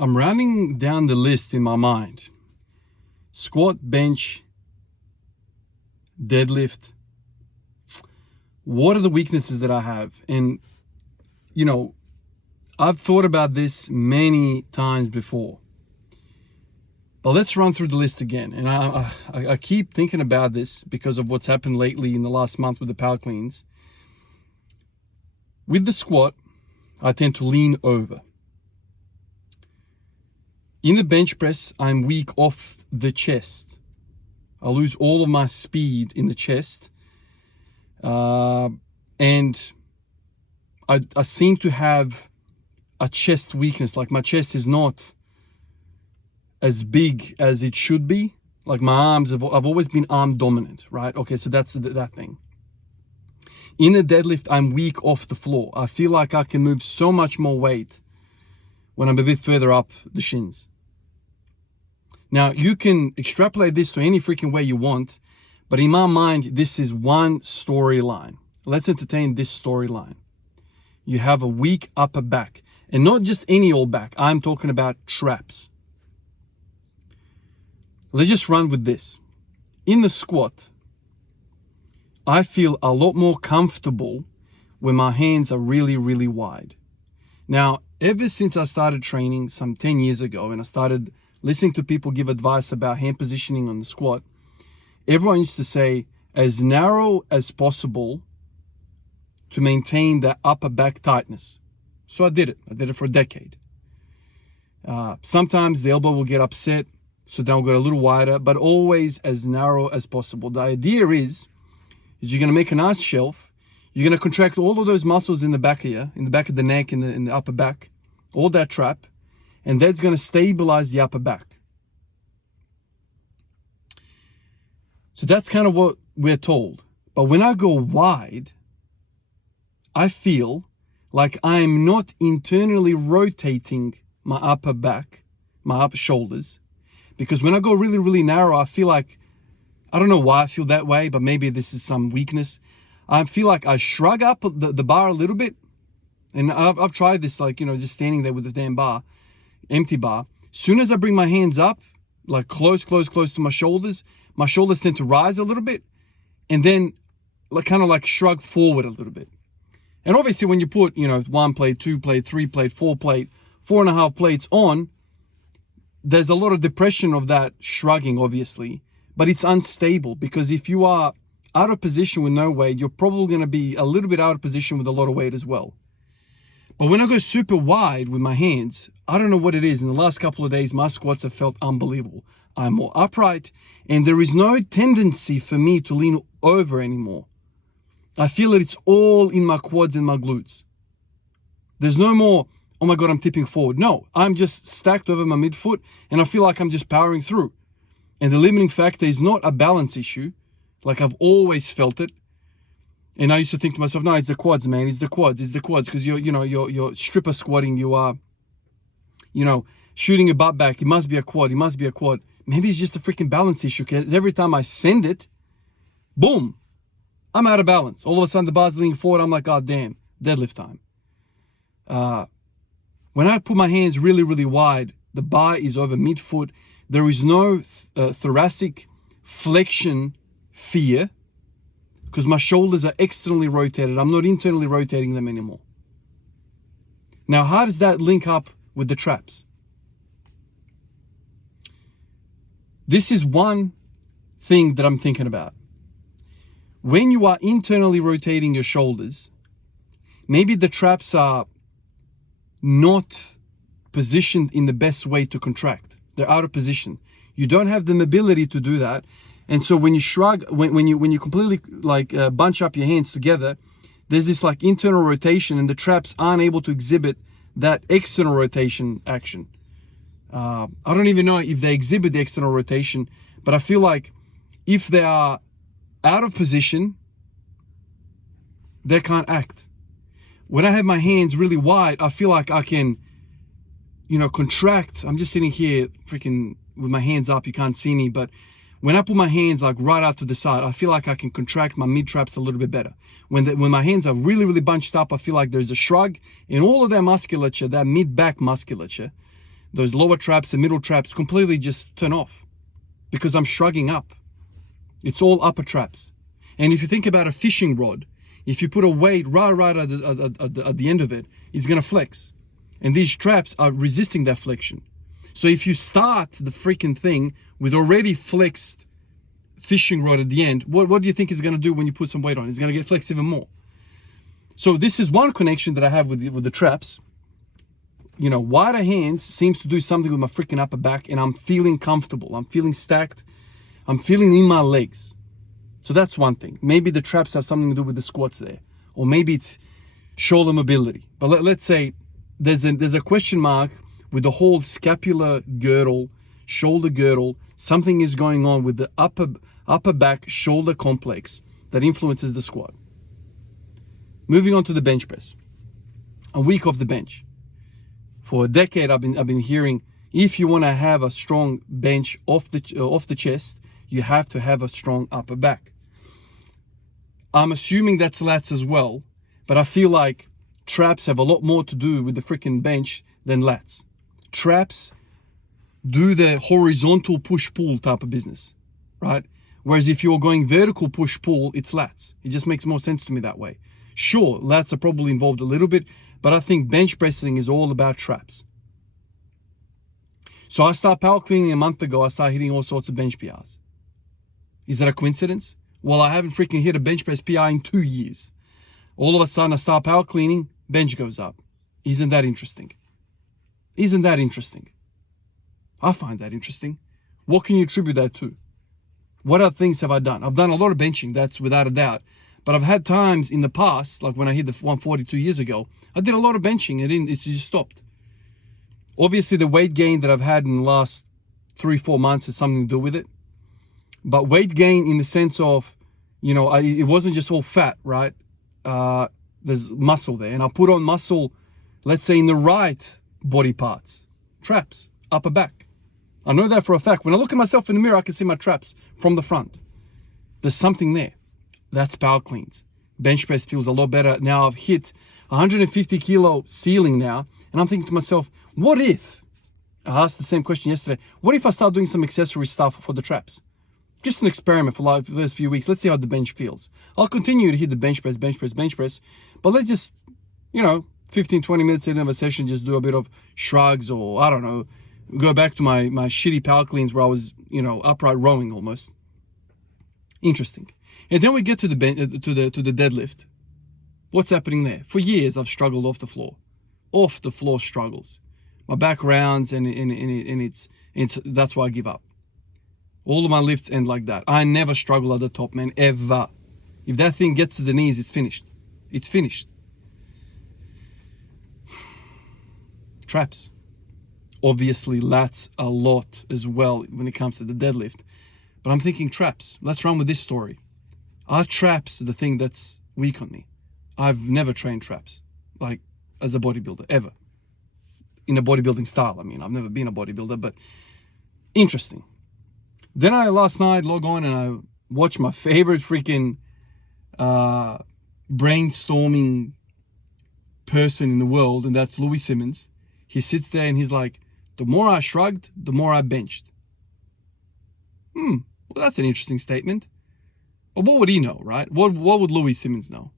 I'm rounding down the list in my mind. Squat, bench, deadlift. What are the weaknesses that I have? And, you know, I've thought about this many times before. But let's run through the list again. And I keep thinking about this because of what's happened lately in the last month with the power cleans. With the squat, I tend to lean over. In the bench press, I'm weak off the chest. I lose all of my speed in the chest. And I seem to have a chest weakness. Like my chest is not as big as it should be. Like my arms, I've always been arm dominant, right? Okay, so that's that thing. In the deadlift, I'm weak off the floor. I feel like I can move so much more weight when I'm a bit further up the shins. Now, you can extrapolate this to any freaking way you want, but in my mind, this is one storyline. Let's entertain this storyline. You have a weak upper back, and not just any old back. I'm talking about traps. Let's just run with this. In the squat, I feel a lot more comfortable when my hands are really, really wide. Now, ever since I started training some 10 years ago, and I started listening to people give advice about hand positioning on the squat, everyone used to say as narrow as possible to maintain that upper back tightness. So I did it. I did it for a decade. Sometimes the elbow will get upset, so then I'll go a little wider, but always as narrow as possible. The idea is you're going to make a nice shelf. You're going to contract all of those muscles in the back of you, in the back of the neck, in the upper back, all that trap, and that's going to stabilize the upper back. So that's kind of what we're told. But when I go wide, I feel like I'm not internally rotating my upper back, my upper shoulders, because when I go really, really narrow, I feel like, I don't know why I feel that way, but maybe this is some weakness. I feel like I shrug up the bar a little bit. And I've tried this, like, you know, just standing there with the damn bar, empty bar. Soon as I bring my hands up, like close to my shoulders tend to rise a little bit. And then like kind of like shrug forward a little bit. And obviously when you put, you know, 1 plate, 2 plate, 3 plate, 4 plate, 4.5 plates on, there's a lot of depression of that shrugging, obviously, but it's unstable, because if you are out of position with no weight, you're probably going to be a little bit out of position with a lot of weight as well. But when I go super wide with my hands, I don't know what it is. In the last couple of days, my squats have felt unbelievable. I'm more upright, and there is no tendency for me to lean over anymore. I feel that it's all in my quads and my glutes. There's no more, oh my God, I'm tipping forward. No, I'm just stacked over my midfoot, and I feel like I'm just powering through. And the limiting factor is not a balance issue, like I've always felt it. And I used to think to myself, no, it's the quads, man. It's the quads. It's the quads. Because you're stripper squatting. You are, you know, shooting your butt back. It must be a quad. It must be a quad. Maybe it's just a freaking balance issue. Because every time I send it, boom, I'm out of balance. All of a sudden, the bar's leaning forward. I'm like, God damn, deadlift time. When I put my hands really, really wide, the bar is over midfoot. There is no thoracic flexion fear, because my shoulders are externally rotated. I'm not internally rotating them anymore. Now, how does that link up with the traps? This is one thing that I'm thinking about. When you are internally rotating your shoulders, maybe the traps are not positioned in the best way to contract. They're out of position. You don't have the mobility to do that. And so when you shrug, when you completely like bunch up your hands together, there's this like internal rotation, and the traps aren't able to exhibit that external rotation action. I don't even know if they exhibit the external rotation, but I feel like if they are out of position, they can't act. When I have my hands really wide, I feel like I can, you know, contract. I'm just sitting here freaking with my hands up. You can't see me, but when I put my hands like right out to the side, I feel like I can contract my mid traps a little bit better. When my hands are really, really bunched up, I feel like there's a shrug, and all of that musculature, that mid back musculature, those lower traps and middle traps completely just turn off because I'm shrugging up. It's all upper traps. And if you think about a fishing rod, if you put a weight right at the end of it, it's going to flex. And these traps are resisting that flexion. So if you start the freaking thing with already flexed fishing rod at the end, what do you think it's going to do when you put some weight on it? It's going to get flexed even more. So this is one connection that I have with the traps. You know, wider hands seems to do something with my freaking upper back, and I'm feeling comfortable. I'm feeling stacked. I'm feeling in my legs. So that's one thing. Maybe the traps have something to do with the squats there, or maybe it's shoulder mobility. But let's say there's a question mark with the whole scapular girdle, shoulder girdle. Something is going on with the upper back shoulder complex that influences the squat. Moving on to the bench press. A week off the bench. For a decade, I've been hearing, if you want to have a strong bench off the chest, you have to have a strong upper back. I'm assuming that's lats as well, but I feel like traps have a lot more to do with the freaking bench than lats. Traps do the horizontal push-pull type of business, right? Whereas if you're going vertical push-pull, it's lats. It just makes more sense to me that way. Sure, lats are probably involved a little bit, but I think bench pressing is all about traps. So I started power cleaning a month ago. I started hitting all sorts of bench PRs. Is that a coincidence? Well, I haven't freaking hit a bench press PR in 2 years. All of a sudden I start power cleaning, bench goes up. Isn't that interesting? Isn't that interesting? I find that interesting. What can you attribute that to? What other things have I done? I've done a lot of benching, that's without a doubt. But I've had times in the past, like when I hit the 142 years ago, I did a lot of benching and it just stopped. Obviously, the weight gain that I've had in the last 3-4 months has something to do with it. But weight gain in the sense of, you know, it wasn't just all fat, right? There's muscle there. And I put on muscle, let's say in the right body parts. Traps, upper back. I know that for a fact. When I look at myself in the mirror, I can see my traps from the front. There's something there. That's power cleans. Bench press feels a lot better. Now I've hit 150 kilo ceiling now. And I'm thinking to myself, what if, I asked the same question yesterday, what if I start doing some accessory stuff for the traps? Just an experiment for like the first few weeks. Let's see how the bench feels. I'll continue to hit the bench press. But let's just, you know, 15, 20 minutes in of a session, just do a bit of shrugs, or I don't know, go back to my shitty power cleans where I was, you know, upright rowing almost. Interesting. And then we get to the deadlift. What's happening there? For years, I've struggled off the floor. Off the floor struggles. My back rounds and it's that's why I give up. All of my lifts end like that. I never struggle at the top, man, ever. If that thing gets to the knees, it's finished. It's finished. Traps. Obviously, lats a lot as well when it comes to the deadlift. But I'm thinking traps. Let's run with this story. Are traps the thing that's weak on me? I've never trained traps, like as a bodybuilder, ever. In a bodybuilding style, I mean, I've never been a bodybuilder, but interesting. Then last night log on and I watched my favorite freaking brainstorming person in the world, and that's Louis Simmons. He sits there and he's like, the more I shrugged, the more I benched. Well, that's an interesting statement. But what would he know, right? What would Louis Simmons know?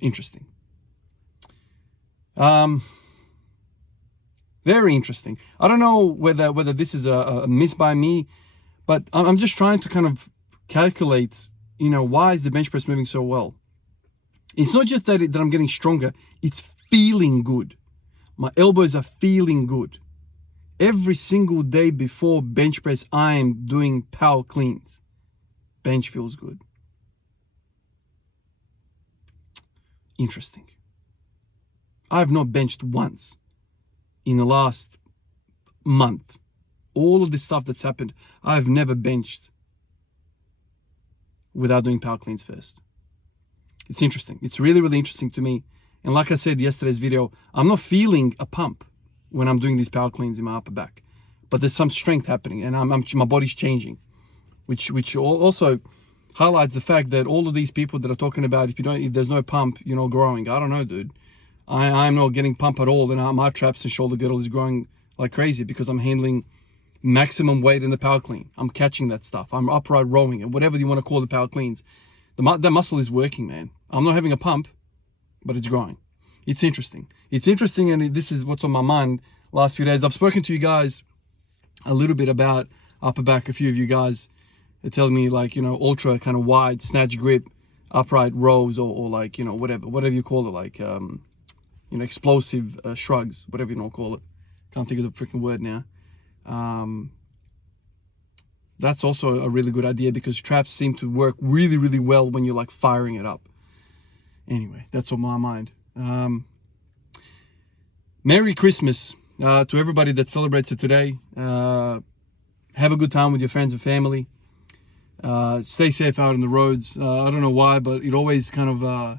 Interesting. Very interesting. I don't know whether this is a miss by me, but I'm just trying to kind of calculate, you know, why is the bench press moving so well? It's not just that I'm getting stronger, it's feeling good. My elbows are feeling good. Every single day before bench press, I'm doing power cleans. Bench feels good. Interesting. I have not benched once in the last month. All of this stuff that's happened, I've never benched without doing power cleans first. It's interesting. It's really, really interesting to me. And like I said yesterday's video, I'm not feeling a pump when I'm doing these power cleans in my upper back, but there's some strength happening, and my body's changing, which also highlights the fact that all of these people that are talking about if there's no pump, you're not growing. I don't know, dude. I'm not getting pump at all, and my traps and shoulder girdle is growing like crazy because I'm handling maximum weight in the power clean. I'm catching that stuff. I'm upright rowing it, whatever you want to call the power cleans. That muscle is working, man. I'm not having a pump, but it's growing. It's interesting. It's interesting, and this is what's on my mind last few days. I've spoken to you guys a little bit about upper back. A few of you guys are telling me, like, you know, ultra kind of wide snatch grip, upright rows, or like, you know, whatever you call it, like, you know, explosive shrugs, whatever you want to call it. Can't think of the freaking word now. That's also a really good idea because traps seem to work really, really well when you're like firing it up. Anyway, that's on my mind. Merry Christmas to everybody that celebrates it today. Have a good time with your friends and family. Stay safe out on the roads. I don't know why, but it always kind of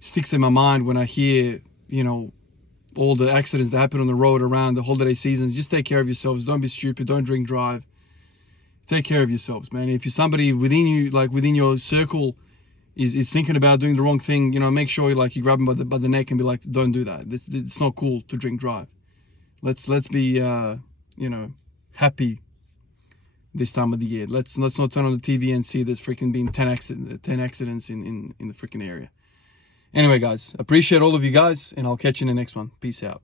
sticks in my mind when I hear, you know, all the accidents that happen on the road around the holiday seasons. Just take care of yourselves. Don't be stupid. Don't drink drive. Take care of yourselves, man. If you're somebody within you, like within your circle, is thinking about doing the wrong thing, you know, make sure you grab them by the neck and be like, don't do that. It's not cool to drink drive. Let's be you know, happy this time of the year. Let's not turn on the TV and see there's freaking been 10 accidents in the freaking area. Anyway, guys, appreciate all of you guys, and I'll catch you in the next one. Peace out.